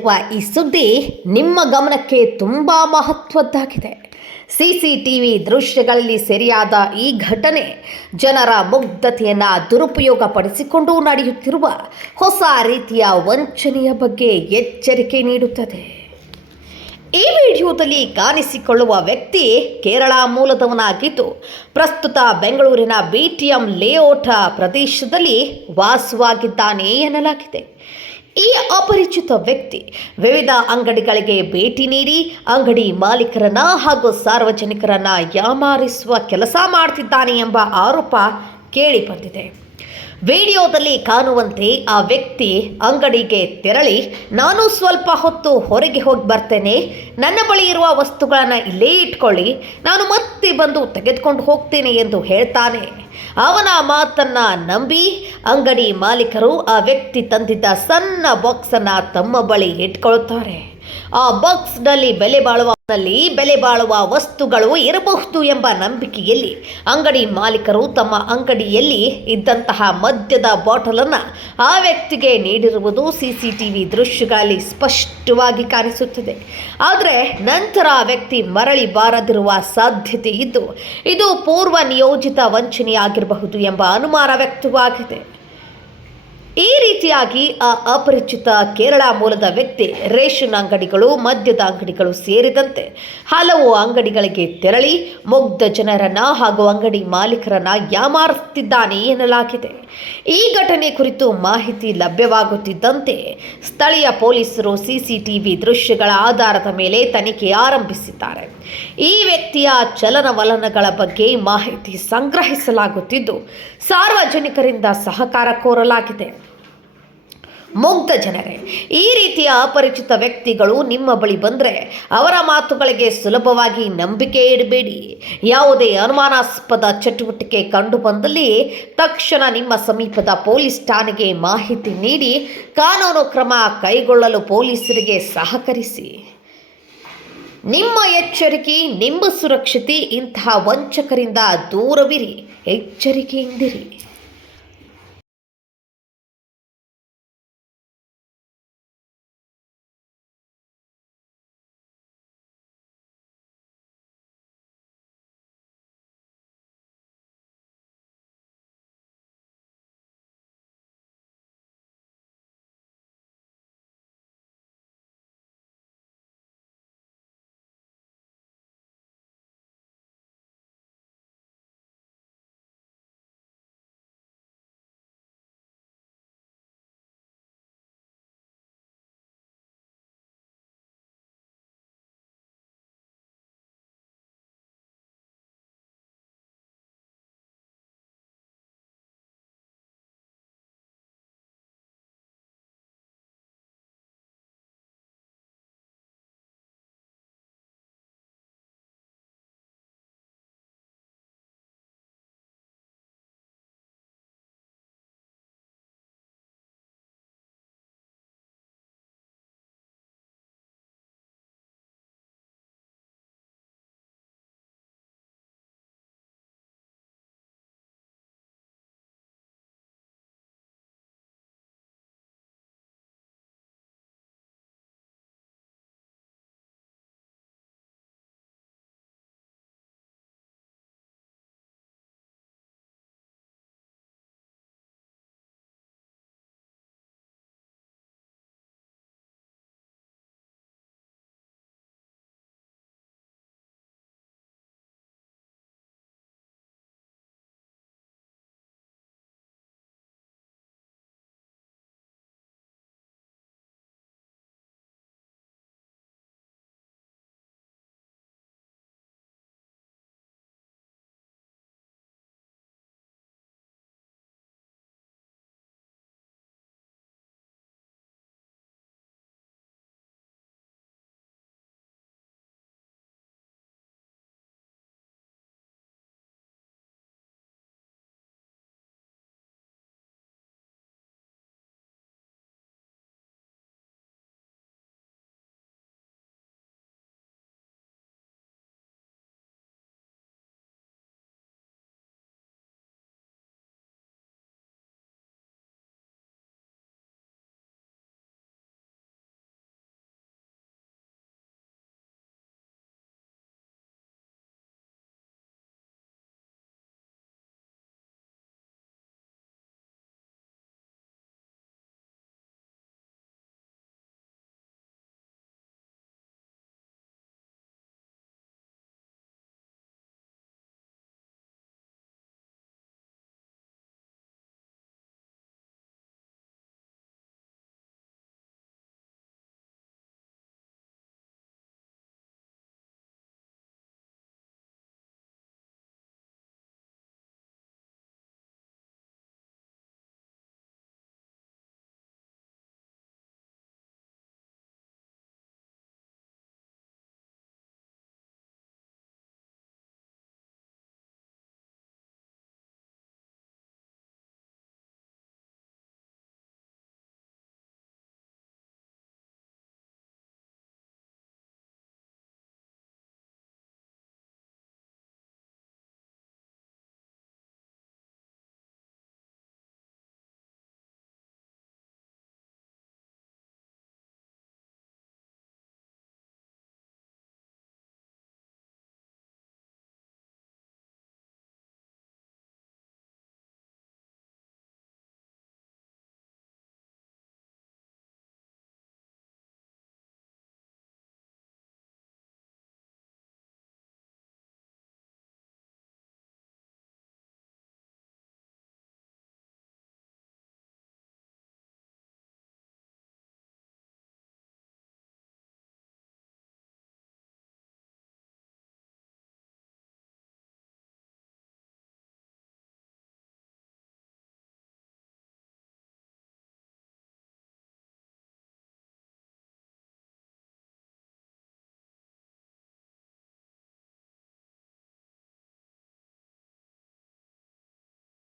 ಈ ಸುದ್ದಿ ನಿಮ್ಮ ಗಮನಕ್ಕೆ ತುಂಬಾ ಮಹತ್ವದ್ದಾಗಿದೆ. ಸಿಸಿಟಿವಿ ದೃಶ್ಯಗಳಲ್ಲಿ ಸೆರೆಯಾದ ಈ ಘಟನೆ ಜನರ ಮುಗ್ಧತೆಯನ್ನು ದುರುಪಯೋಗ ಪಡಿಸಿಕೊಂಡು ನಡೆಯುತ್ತಿರುವ ಹೊಸ ರೀತಿಯ ವಂಚನೆಯ ಬಗ್ಗೆ ಎಚ್ಚರಿಕೆ ನೀಡುತ್ತದೆ. ಈ ವಿಡಿಯೋದಲ್ಲಿ ಕಾಣಿಸಿಕೊಳ್ಳುವ ವ್ಯಕ್ತಿ ಕೇರಳ ಮೂಲದವನಾಗಿದ್ದು ಪ್ರಸ್ತುತ ಬೆಂಗಳೂರಿನ ಬಿಟಿಎಂ ಲೇಔಟ್ ಪ್ರದೇಶದಲ್ಲಿ ವಾಸವಾಗಿದ್ದಾನೆ ಎನ್ನಲಾಗಿದೆ. ಈ ಅಪರಿಚಿತ ವ್ಯಕ್ತಿ ವಿವಿಧ ಅಂಗಡಿಗಳಿಗೆ ಭೇಟಿ ನೀಡಿ ಅಂಗಡಿ ಮಾಲೀಕರನ್ನ ಹಾಗೂ ಸಾರ್ವಜನಿಕರನ್ನ ಯಾಮಾರಿಸುವ ಕೆಲಸ ಮಾಡ್ತಿದ್ದಾನೆ ಎಂಬ ಆರೋಪ ಕೇಳಿಬಂದಿದೆ. ವಿಡಿಯೋದಲ್ಲಿ ಕಾಣುವಂತೆ ಆ ವ್ಯಕ್ತಿ ಅಂಗಡಿಗೆ ತೆರಳಿ, ನಾನು ಸ್ವಲ್ಪ ಹೊತ್ತು ಹೊರಗೆ ಹೋಗಿ ಬರ್ತೇನೆ, ನನ್ನ ಬಳಿ ಇರುವ ವಸ್ತುಗಳನ್ನು ಇಲ್ಲೇ ಇಟ್ಕೊಳ್ಳಿ, ನಾನು ಮತ್ತೆ ಬಂದು ತೆಗೆದುಕೊಂಡು ಹೋಗ್ತೇನೆ ಎಂದು ಹೇಳ್ತಾನೆ. ಅವನ ಮಾತನ್ನ ನಂಬಿ ಅಂಗಡಿ ಮಾಲೀಕರು ಆ ವ್ಯಕ್ತಿ ತಂದಿದ್ದ ಸಣ್ಣ ಬಾಕ್ಸನ್ನು ತಮ್ಮ ಬಳಿ ಇಟ್ಕೊಳ್ತಾರೆ. ಆ ಬಾಕ್ಸ್ನಲ್ಲಿ ಬೆಲೆ ಬಾಳುವ ವಸ್ತುಗಳು ಇರಬಹುದು ಎಂಬ ನಂಬಿಕೆಯಲ್ಲಿ ಅಂಗಡಿ ಮಾಲೀಕರು ತಮ್ಮ ಅಂಗಡಿಯಲ್ಲಿ ಇದ್ದಂತಹ ಮದ್ಯದ ಬಾಟಲನ್ನು ಆ ವ್ಯಕ್ತಿಗೆ ನೀಡಿರುವುದು ಸಿಸಿಟಿವಿ ದೃಶ್ಯಗಳಲ್ಲಿ ಸ್ಪಷ್ಟವಾಗಿ ಕಾಣಿಸುತ್ತದೆ. ಆದರೆ ನಂತರ ಆ ವ್ಯಕ್ತಿ ಮರಳಿ ಬಾರದಿರುವ ಸಾಧ್ಯತೆ ಇದ್ದು ಇದು ಪೂರ್ವ ನಿಯೋಜಿತ ವಂಚನೆಯಾಗಿರಬಹುದು ಎಂಬ ಅನುಮಾನ ವ್ಯಕ್ತವಾಗಿದೆ. ಈ ರೀತಿಯಾಗಿ ಆ ಅಪರಿಚಿತ ಕೇರಳ ಮೂಲದ ವ್ಯಕ್ತಿ ರೇಷನ್ ಅಂಗಡಿಗಳು, ಮದ್ಯದ ಅಂಗಡಿಗಳು ಸೇರಿದಂತೆ ಹಲವು ಅಂಗಡಿಗಳಿಗೆ ತೆರಳಿ ಮುಗ್ಧ ಜನರನ್ನ ಹಾಗೂ ಅಂಗಡಿ ಮಾಲೀಕರನ್ನ ಯಾಮಾರಿಸುತ್ತಿದ್ದಾನೆ ಎನ್ನಲಾಗಿದೆ. ಈ ಘಟನೆ ಕುರಿತು ಮಾಹಿತಿ ಲಭ್ಯವಾಗುತ್ತಿದ್ದಂತೆ ಸ್ಥಳೀಯ ಪೊಲೀಸರು ಸಿಸಿಟಿವಿ ದೃಶ್ಯಗಳ ಆಧಾರದ ಮೇಲೆ ತನಿಖೆ ಆರಂಭಿಸಿದ್ದಾರೆ. ಈ ವ್ಯಕ್ತಿಯ ಚಲನವಲನಗಳ ಬಗ್ಗೆ ಮಾಹಿತಿ ಸಂಗ್ರಹಿಸಲಾಗುತ್ತಿದ್ದು ಸಾರ್ವಜನಿಕರಿಂದ ಸಹಕಾರ ಕೋರಲಾಗಿದೆ. ಮುಗ್ಧ ಜನರೇ, ಈ ರೀತಿಯ ಅಪರಿಚಿತ ವ್ಯಕ್ತಿಗಳು ನಿಮ್ಮ ಬಳಿ ಬಂದರೆ ಅವರ ಮಾತುಗಳಿಗೆ ಸುಲಭವಾಗಿ ನಂಬಿಕೆ ಇಡಬೇಡಿ. ಯಾವುದೇ ಅನುಮಾನಾಸ್ಪದ ಚಟುವಟಿಕೆ ಕಂಡು ಬಂದಲ್ಲಿ ತಕ್ಷಣ ನಿಮ್ಮ ಸಮೀಪದ ಪೊಲೀಸ್ ಠಾಣೆಗೆ ಮಾಹಿತಿ ನೀಡಿ ಕಾನೂನು ಕ್ರಮ ಕೈಗೊಳ್ಳಲು ಪೊಲೀಸರಿಗೆ ಸಹಕರಿಸಿ. ನಿಮ್ಮ ಎಚ್ಚರಿಕೆ ನಿಮ್ಮ ಸುರಕ್ಷತೆ. ಇಂತಹ ವಂಚಕರಿಂದ ದೂರವಿರಿ, ಎಚ್ಚರಿಕೆಯಿಂದಿರಿ.